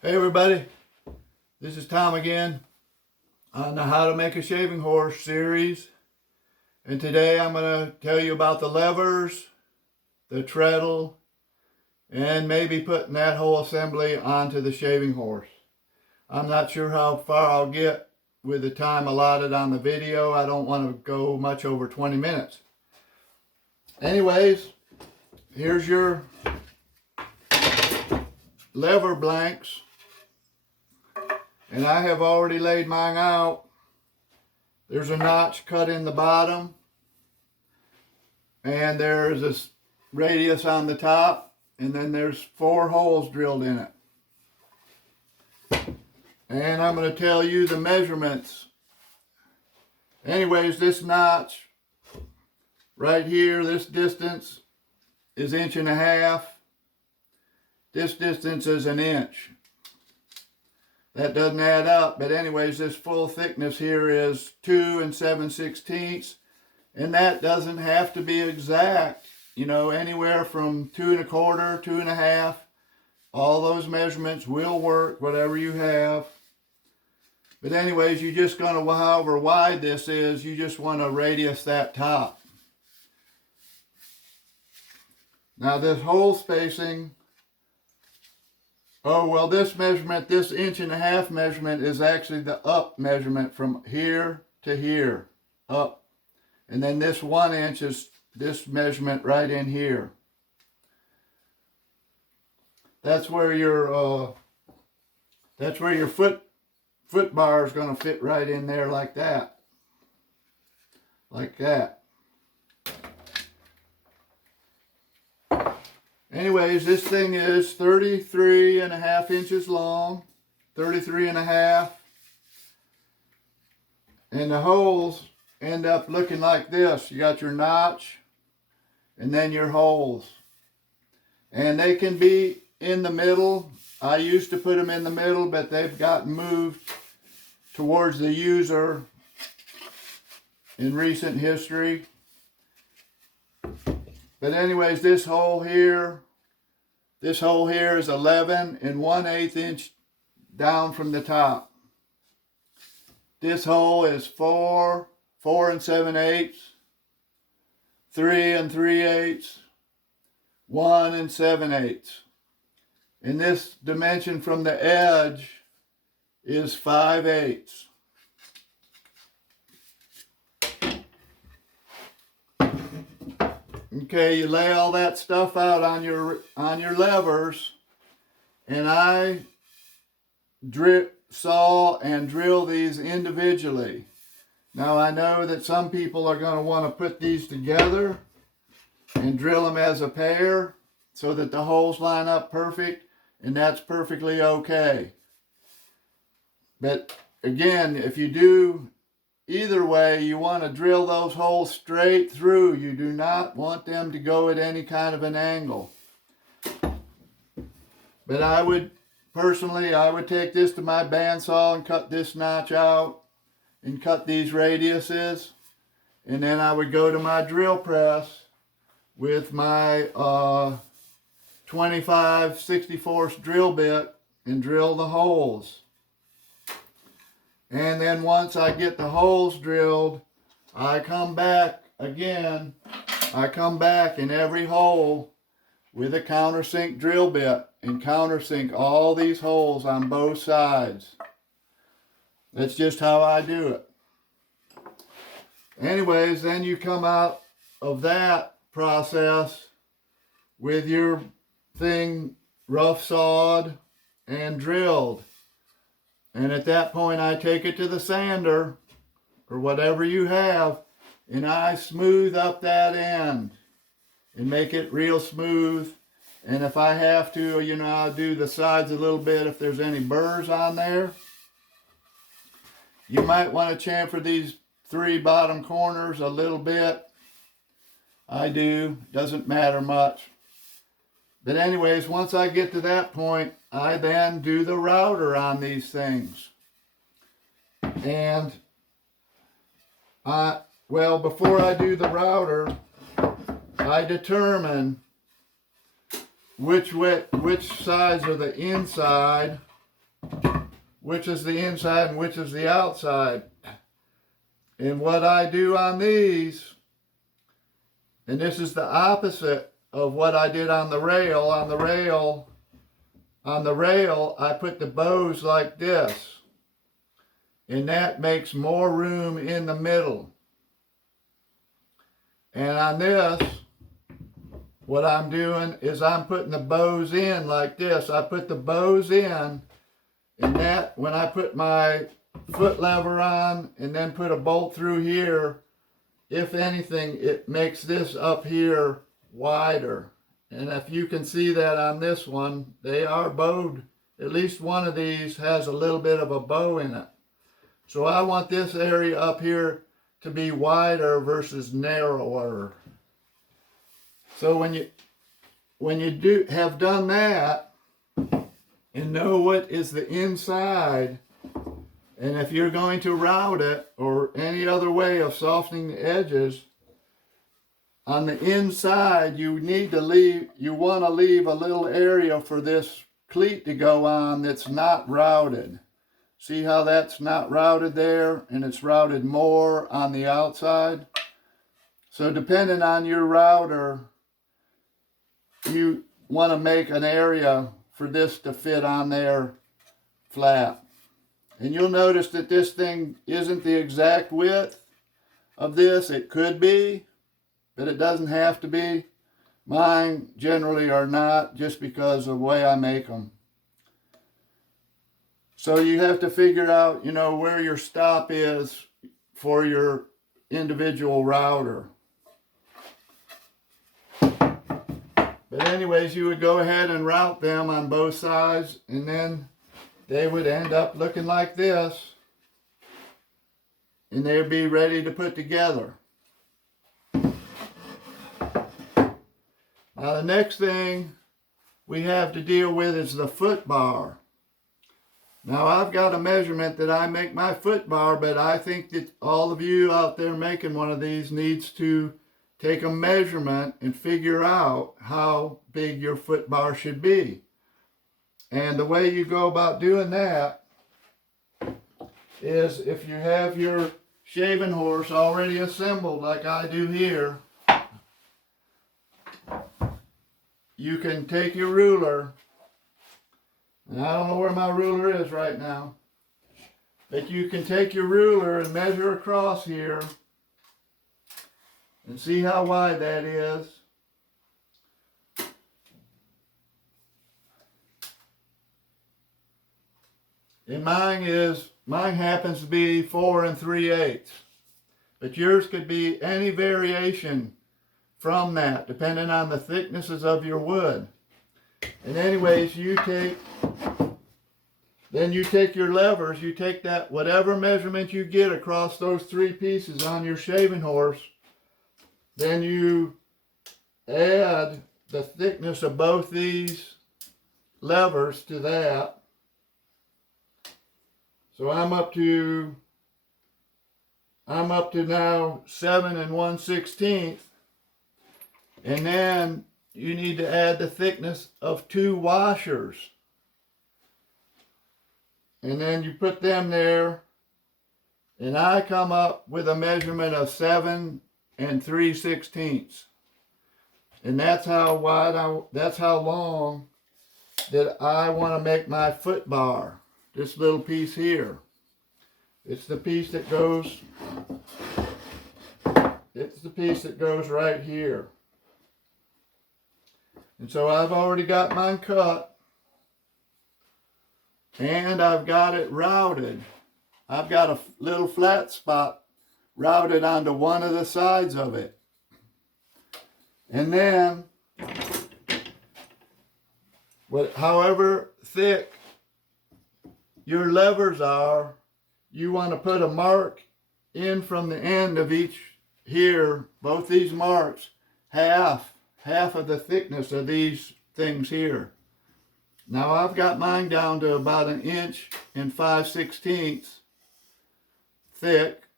Hey everybody, this is Tom again on the How to Make a Shaving Horse series. And today I'm going to tell you about the levers, the treadle, and maybe putting that whole assembly onto the shaving horse. I'm not sure how far I'll get with the time allotted on the video. I don't want to go much over 20 minutes. Anyways, here's your lever blanks. And I have already laid mine out. There's a notch cut in the bottom. And there's a radius on the top. And then there's 4 holes drilled in it. And I'm going to tell you the measurements. Anyways, this notch right here, this distance is 1.5 inches. This distance is 1 inch. That doesn't add up, but anyways, this full thickness here is 2 7/16, and that doesn't have to be exact. You know, anywhere from 2 1/4, 2 1/2, all those measurements will work, whatever you have. But anyways, you're just going to, however wide this is, you just want to radius that top. Now this hole spacing, oh, well, this measurement, this 1.5 inch measurement is actually the up measurement from here to here, up. And then this 1 inch is this measurement right in here. That's where your foot bar is going to fit right in there like that. Like that. Anyways, this thing is 33.5 inches long, 33.5, and the holes end up looking like this. You got your notch, and then your holes. And they can be in the middle. I used to put them in the middle, but they've gotten moved towards the user in recent history. But anyways, this hole here is 11 1/8 inch down from the top. This hole is 4 7/8, 3 3/8, 1 7/8. And this dimension from the edge is 5/8. Okay, you lay all that stuff out on your levers, and I saw and drill these individually. Now I know that some people are going to want to put these together and drill them as a pair so that the holes line up perfect, and that's perfectly okay. But again, if you do either way, you want to drill those holes straight through. You do not want them to go at any kind of an angle. But I would take this to my bandsaw and cut this notch out and cut these radiuses. And then I would go to my drill press with my 25/64 drill bit and drill the holes. And then once I get the holes drilled, I come back again. I come back in every hole with a countersink drill bit and countersink all these holes on both sides. That's just how I do it. Anyways, then you come out of that process with your thing rough sawed and drilled. And at that point, I take it to the sander, or whatever you have, and I smooth up that end and make it real smooth. And if I have to, you know, I'll do the sides a little bit if there's any burrs on there. You might want to chamfer these 3 bottom corners a little bit. I do, doesn't matter much. But anyways, once I get to that point, I then do the router on these things. And before I do the router, I determine which sides are the inside which is the inside and which is the outside. And what I do on these, and this is the opposite of what I did on the rail. On the rail, I put the bows like this. And that makes more room in the middle. And on this, what I'm doing is I'm putting the bows in like this. I put the bows in, and that, when I put my foot lever on and then put a bolt through here, if anything, it makes this up here wider. And if you can see that on this one, they are bowed. At least one of these has a little bit of a bow in it. So I want this area up here to be wider versus narrower. So when you have done that and know what is the inside, and if you're going to route it or any other way of softening the edges, on the inside you want to leave a little area for this cleat to go on that's not routed. See how that's not routed there, and it's routed more on the outside? So depending on your router, you want to make an area for this to fit on there flat. And you'll notice that this thing isn't the exact width of this. It could be, but it doesn't have to be. Mine generally are not, just because of the way I make them. So you have to figure out, where your stop is for your individual router. But anyways, you would go ahead and route them on both sides, and then they would end up looking like this, and they'd be ready to put together. Now the next thing we have to deal with is the foot bar. Now I've got a measurement that I make my foot bar, but I think that all of you out there making one of these needs to take a measurement and figure out how big your foot bar should be. And the way you go about doing that is, if you have your shaving horse already assembled like I do here, you can take your ruler. And I don't know where my ruler is right now, but you can take your ruler and measure across here and see how wide that is. And mine happens to be 4 3/8, but yours could be any variation from that, depending on the thicknesses of your wood. And anyways, you take your levers, you take that, whatever measurement you get across those 3 pieces on your shaving horse, then you add the thickness of both these levers to that. So I'm up to now 7 1/16, and then you need to add the thickness of 2 washers. And then you put them there, and I come up with a measurement of 7 3/16. And that's how long that I want to make my foot bar. This little piece here. It's the piece that goes right here. And so I've already got mine cut, and I've got it routed. I've got a little flat spot routed onto one of the sides of it. And then, however thick your levers are, you want to put a mark in from the end of each here, both these marks, half of the thickness of these things here. Now I've got mine down to about 1 5/16 thick,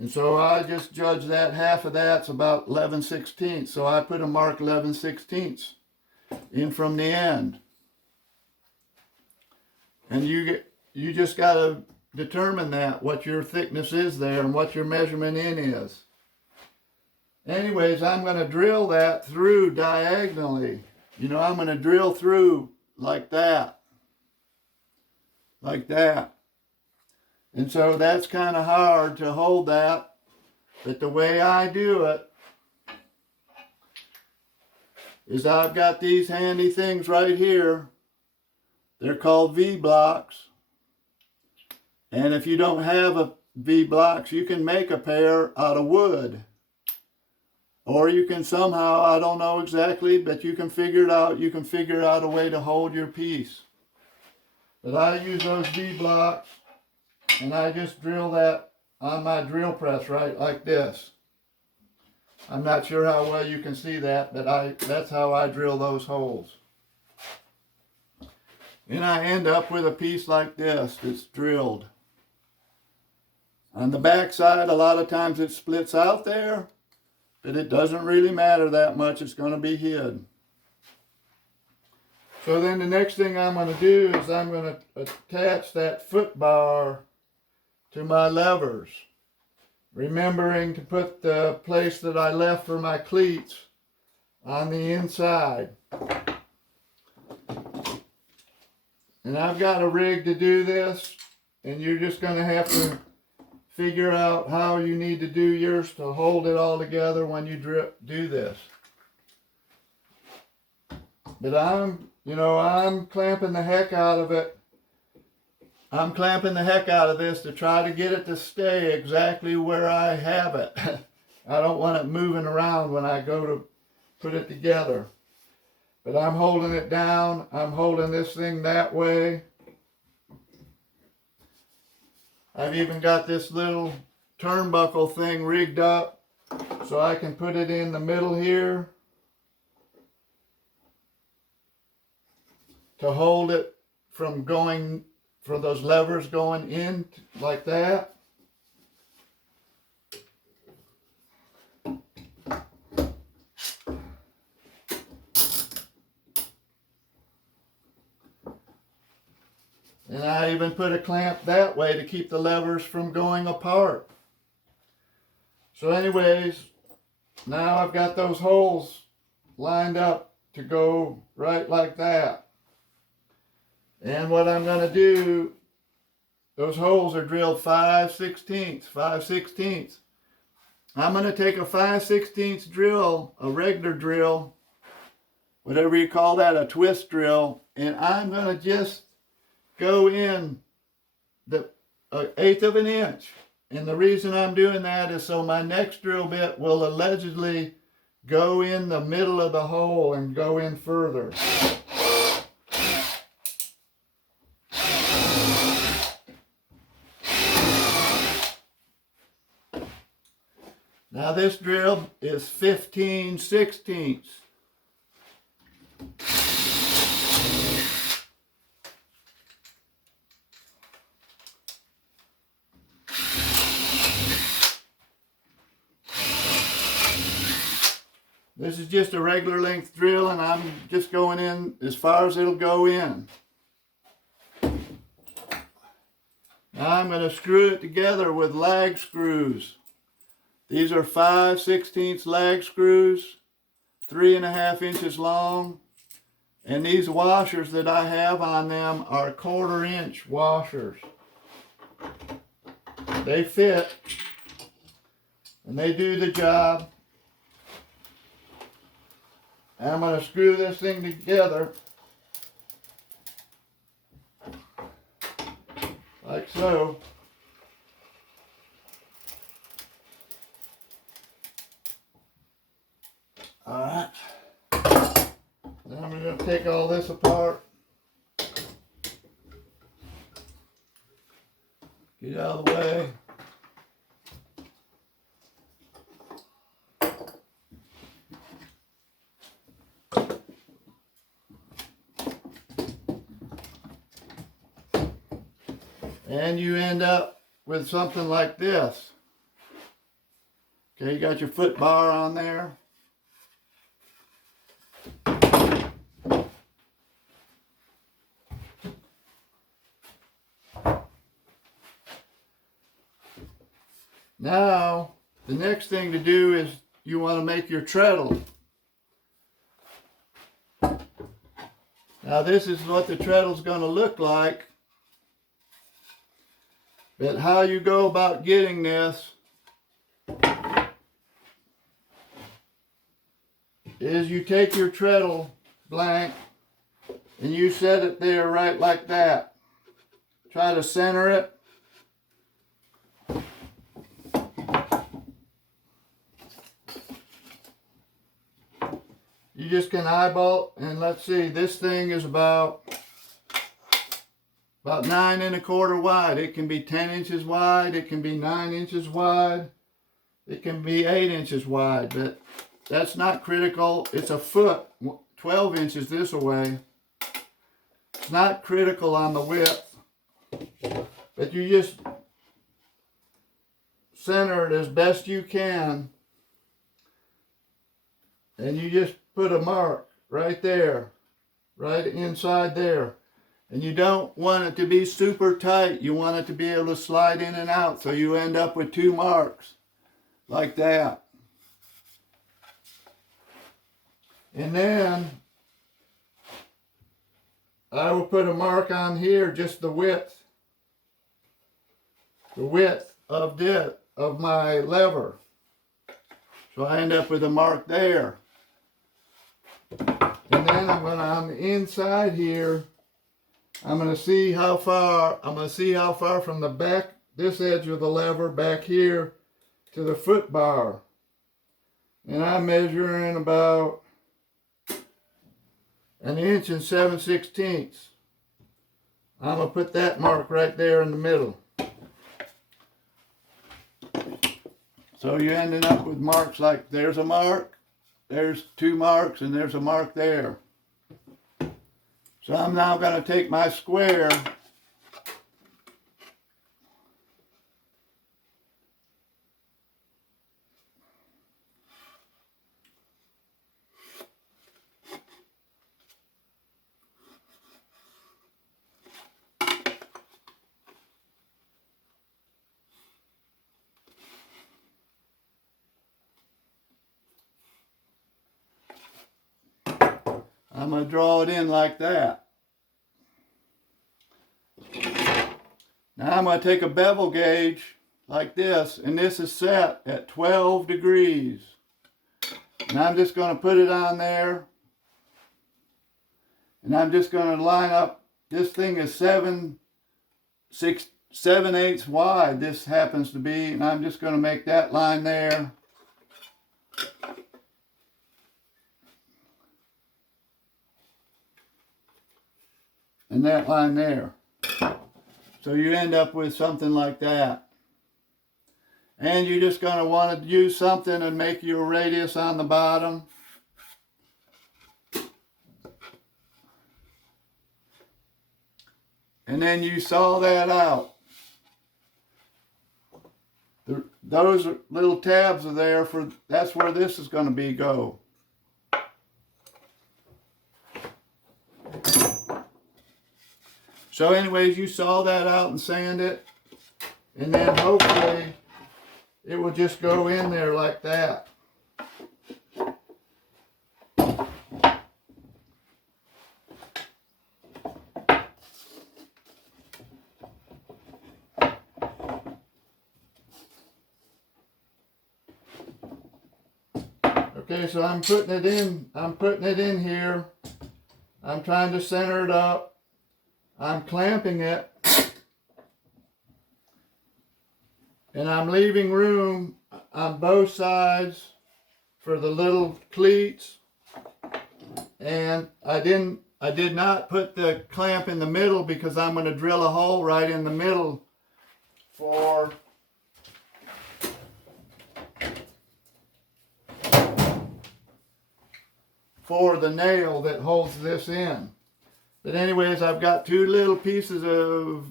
and so I just judge that half of that's about 11/16. So I put a mark 11/16 in from the end. And you just got to determine that, what your thickness is there and what your measurement in is. Anyways, I'm going to drill that through diagonally. You know, I'm going to drill through like that. Like that. And so that's kind of hard to hold that. But the way I do it is I've got these handy things right here. They're called V-blocks. And if you don't have a V-blocks, you can make a pair out of wood. Or you can somehow, I don't know exactly, but you can figure it out. You can figure out a way to hold your piece. But I use those V-blocks, and I just drill that on my drill press right like this. I'm not sure how well you can see that, but that's how I drill those holes. And I end up with a piece like this that's drilled. On the back side, a lot of times it splits out there, but it doesn't really matter that much. It's going to be hid. So then the next thing I'm going to do is I'm going to attach that foot bar to my levers, remembering to put the place that I left for my cleats on the inside. And I've got a rig to do this, and you're just going to have to figure out how you need to do yours to hold it all together when you do this. But I'm clamping the heck out of it. I'm clamping the heck out of this to try to get it to stay exactly where I have it. I don't want it moving around when I go to put it together. But I'm holding it down. I'm holding this thing that way. I've even got this little turnbuckle thing rigged up so I can put it in the middle here to hold it from those levers going in like that. And I even put a clamp that way to keep the levers from going apart. So anyways, now I've got those holes lined up to go right like that. And what I'm going to do, those holes are drilled 5/16. I'm going to take a 5/16 drill, a regular drill, whatever you call that, a twist drill, and I'm going to just go in the 1/8 of an inch. And the reason I'm doing that is so my next drill bit will allegedly go in the middle of the hole and go in further. Now this drill is 15/16. This is just a regular length drill, and I'm just going in as far as it'll go in. Now I'm going to screw it together with lag screws. These are 5/16 lag screws, 3.5 inches long, and these washers that I have on them are 1/4 inch washers. They fit, and they do the job. And I'm going to screw this thing together like so. Alright. Now I'm going to take all this apart. Get out of the way. And you end up with something like this. Okay, you got your foot bar on there. Now, the next thing to do is you want to make your treadle. Now this is what the treadle's going to look like. But how you go about getting this is you take your treadle blank and you set it there right like that. Try to center it. You just can eyeball, and let's see, this thing is about 9 1/4 wide. It can be 10 inches wide, it can be 9 inches wide, it can be 8 inches wide, but that's not critical. It's a foot, 12 inches this way. It's not critical on the width, but you just center it as best you can, and you just put a mark right there, right inside there. And you don't want it to be super tight. You want it to be able to slide in and out, so you end up with 2 marks like that. And then I will put a mark on here, just the width of my lever. So I end up with a mark there. And then I'm going to, on the inside here, I'm going to see how far from the back, this edge of the lever back here to the foot bar. And I'm measuring about 1 7/16 inches. I'm going to put that mark right there in the middle. So you're ending up with marks like, there's a mark, there's 2 marks, and there's a mark there. So I'm now going to take my square I'm going to draw it in like that. Now I'm going to take a bevel gauge like this, and this is set at 12 degrees. And I'm just going to put it on there, and I'm just going to line up. This thing is 7/8 wide, this happens to be, and I'm just going to make that line there. And that line there. So you end up with something like that. And you're just going to want to use something and make your radius on the bottom. And then you saw that out. Those little tabs are there for, that's where this is going to go. So anyways, you saw that out and sand it, and then hopefully it will just go in there like that. Okay, so I'm putting it in here. I'm trying to center it up. I'm clamping it, and I'm leaving room on both sides for the little cleats. And I did not put the clamp in the middle because I'm going to drill a hole right in the middle for the nail that holds this in. But anyways, I've got 2 little pieces of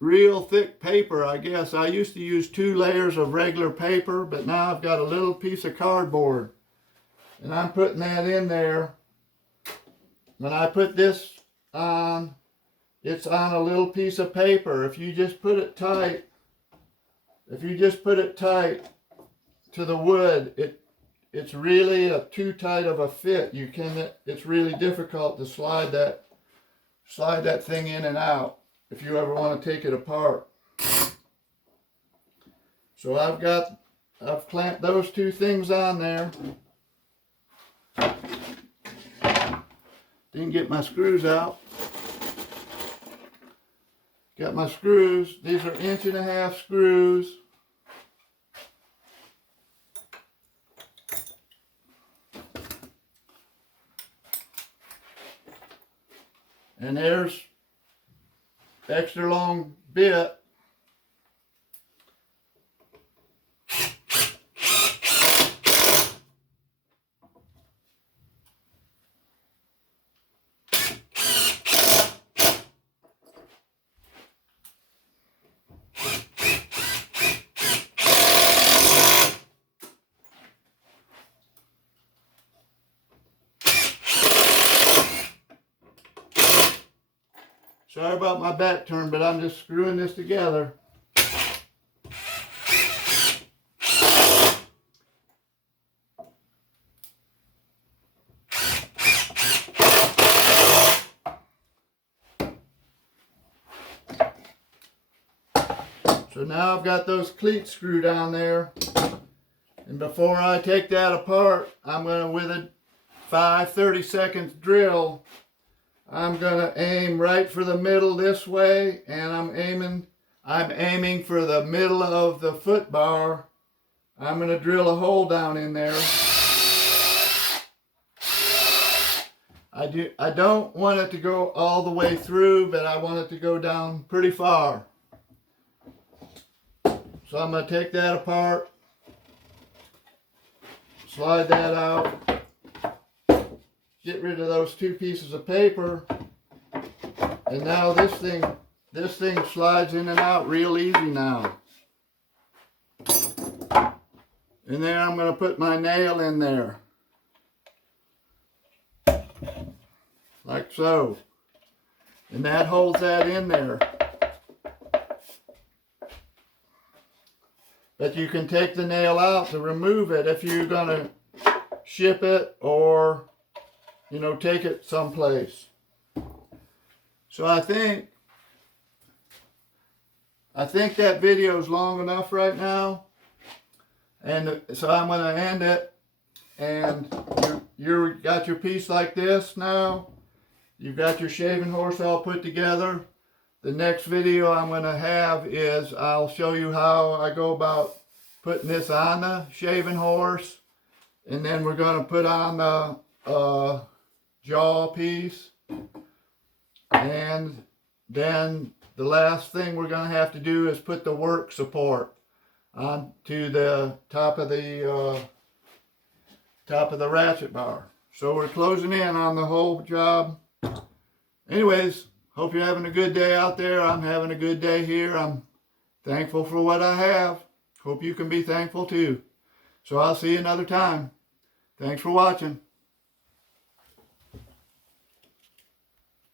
real thick paper, I guess. I used to use 2 layers of regular paper, but now I've got a little piece of cardboard. And I'm putting that in there. When I put this on, it's on a little piece of paper. If you just put it tight, if you just put it tight to the wood, it's really too tight of a fit. It's really difficult to slide that thing in and out if you ever want to take it apart. So I've clamped those two things on there. Didn't get my screws out. Got my screws. These are 1.5-inch screws. And there's extra long bit. Sorry about my back turn, but I'm just screwing this together. So now I've got those cleats screwed on there. And before I take that apart, I'm going to, with a 5/32 drill, I'm going to aim right for the middle this way, and I'm aiming for the middle of the foot bar. I'm going to drill a hole down in there. I don't want it to go all the way through, but I want it to go down pretty far. So I'm going to take that apart, slide that out. Get rid of those two pieces of paper, and now this thing slides in and out real easy now. And then I'm going to put my nail in there, like so, and that holds that in there. But you can take the nail out to remove it if you're going to ship it or take it someplace. So I think that video is long enough right now, and so I'm going to end it. And you got your piece like this now. You've got your shaving horse all put together. The next video I'm going to have is I'll show you how I go about putting this on the shaving horse, and then we're going to put on the jaw piece, and then the last thing we're going to have to do is put the work support onto the top of the ratchet bar. So we're closing in on the whole job. Anyways, hope you're having a good day out there. I'm having a good day here. I'm thankful for what I have. Hope you can be thankful too. So I'll see you another time. Thanks for watching.